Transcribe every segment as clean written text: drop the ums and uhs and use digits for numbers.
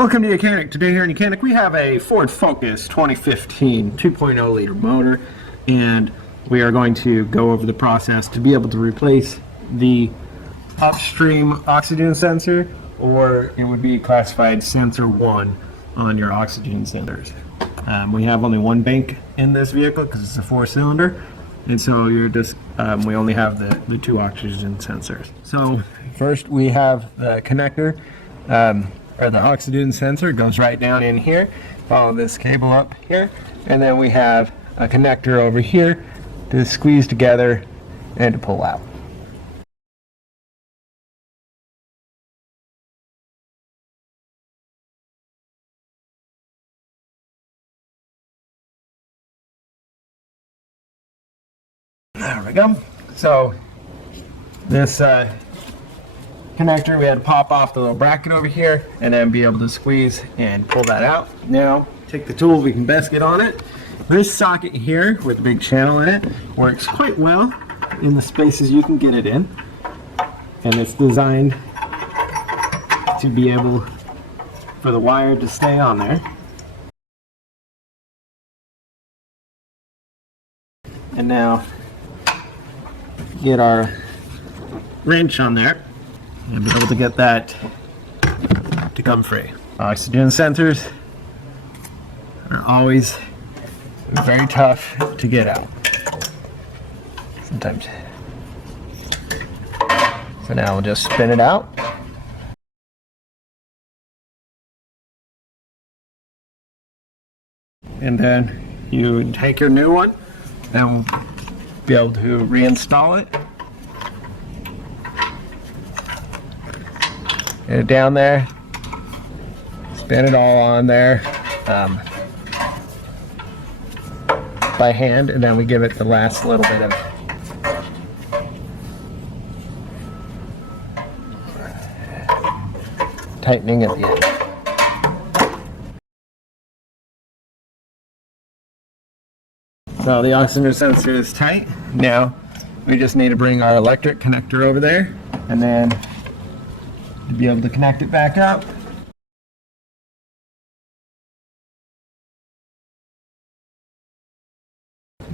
Welcome to YOUCANIC. Today here in YOUCANIC we have a Ford Focus 2015 2.0 liter motor, and we are going to go over the process to be able to replace the upstream oxygen sensor, or it would be classified sensor 1 on your oxygen sensors. We have only one bank in this vehicle because it's a 4-cylinder, and so you're just we only have the two oxygen sensors. So first we have the connector, or the oxygen sensor goes right down in here. Follow this cable up here, and then we have a connector over here to squeeze together and to pull out. There we go. So this connector, we had to pop off the little bracket over here and then be able to squeeze and pull that out. Now take the tool we can best get on it. This socket here with a big channel in it works quite well in the spaces you can get it in, and it's designed to be able for the wire to stay on there. And now get our wrench on there and be able to get that to come free. Oxygen sensors are always very tough to get out sometimes. So now we'll just spin it out. And then you take your new one and we'll be able to reinstall it. Get it down there, spin it all on there by hand, and then we give it the last little bit of tightening at the end. So the oxygen sensor is tight. Now we just need to bring our electric connector over there, and then to be able to connect it back up.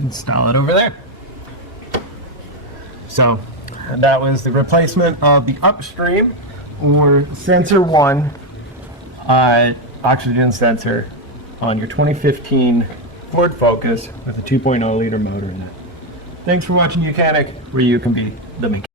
Install it over there. So that was the replacement of the upstream or sensor 1 oxygen sensor on your 2015 Ford Focus with a 2.0 liter motor in it. Thanks for watching YOUCANIC, where you can be the mechanic.